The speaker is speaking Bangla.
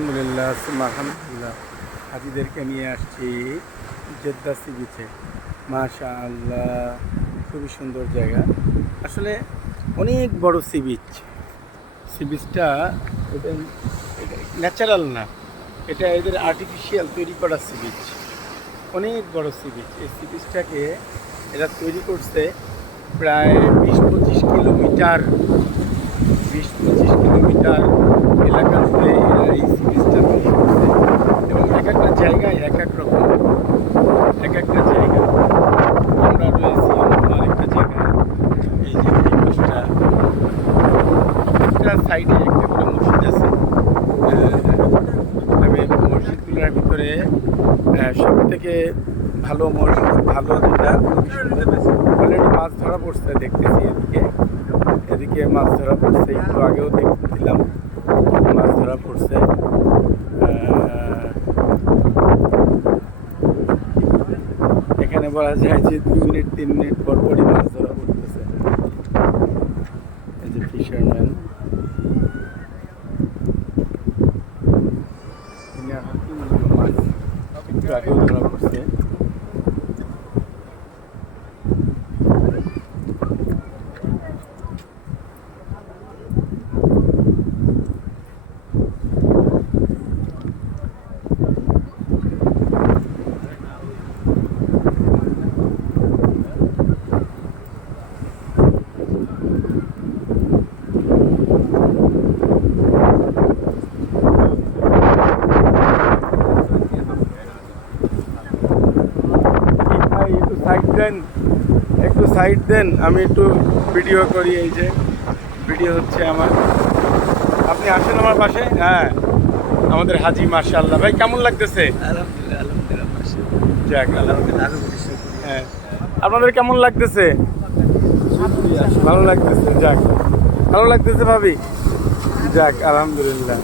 আলহামদুলিল্লাহ আলহামদুলিল্লাহ হাজিদেরকে নিয়ে আসছি জেদ্দা সি বিচে। মাশাআল্লাহ, খুবই সুন্দর জায়গা। আসলে অনেক বড় সি বিচ। সি বিচটা এটা ন্যাচারাল না, এটা এদের আর্টিফিশিয়াল তৈরি করা সি বিচ। অনেক বড় সি বিচ। এই সি বিচটাকে এরা তৈরি করছে প্রায় 20-25 কিলোমিটার, 20-25 কিলোমিটার এলাকা জুড়ে এরা এই সি বিচটা তৈরি করছে। এবং এক একটা জায়গায় এক এক রকম, এক একটা জায়গা। আমরা রয়েছি অন্য আরেকটা জায়গায়। এই যে এই বিচটা, একটা সাইডে একটা করে মসজিদ আছে। তবে মসজিদগুলোর ভিতরে সব থেকে ভালো মসজিদ, ভালো যেটা অলরেডি মাছ ধরা পড়ছে দেখতেছি। এদিকে মাছ ধরা পড়ছে, একটু আগেও দেখছিলাম মাছ ধরা পড়ছে। এখানে বলা যায় যে 2-3 মিনিট পর পরই মাছ ধরা পড়তেছে। এই যে ফিশারম্যান, মাছ একটু আগেও ধরা পড়ছে। একটু সাইড দেন, আমি একটু ভিডিও করি। এই যে ভিডিও হচ্ছে আমার, আপনি আসেন আমার পাশে। হ্যাঁ, আমাদের হাজি। মাশাআল্লাহ ভাই, কেমন লাগতেছে? যাক আলহামদুলিল্লাহ। হ্যাঁ, আপনাদের কেমন লাগতেছে? ভালো লাগতেছে। যাক, ভালো লাগতেছে ভাবি। যাক আলহামদুলিল্লাহ।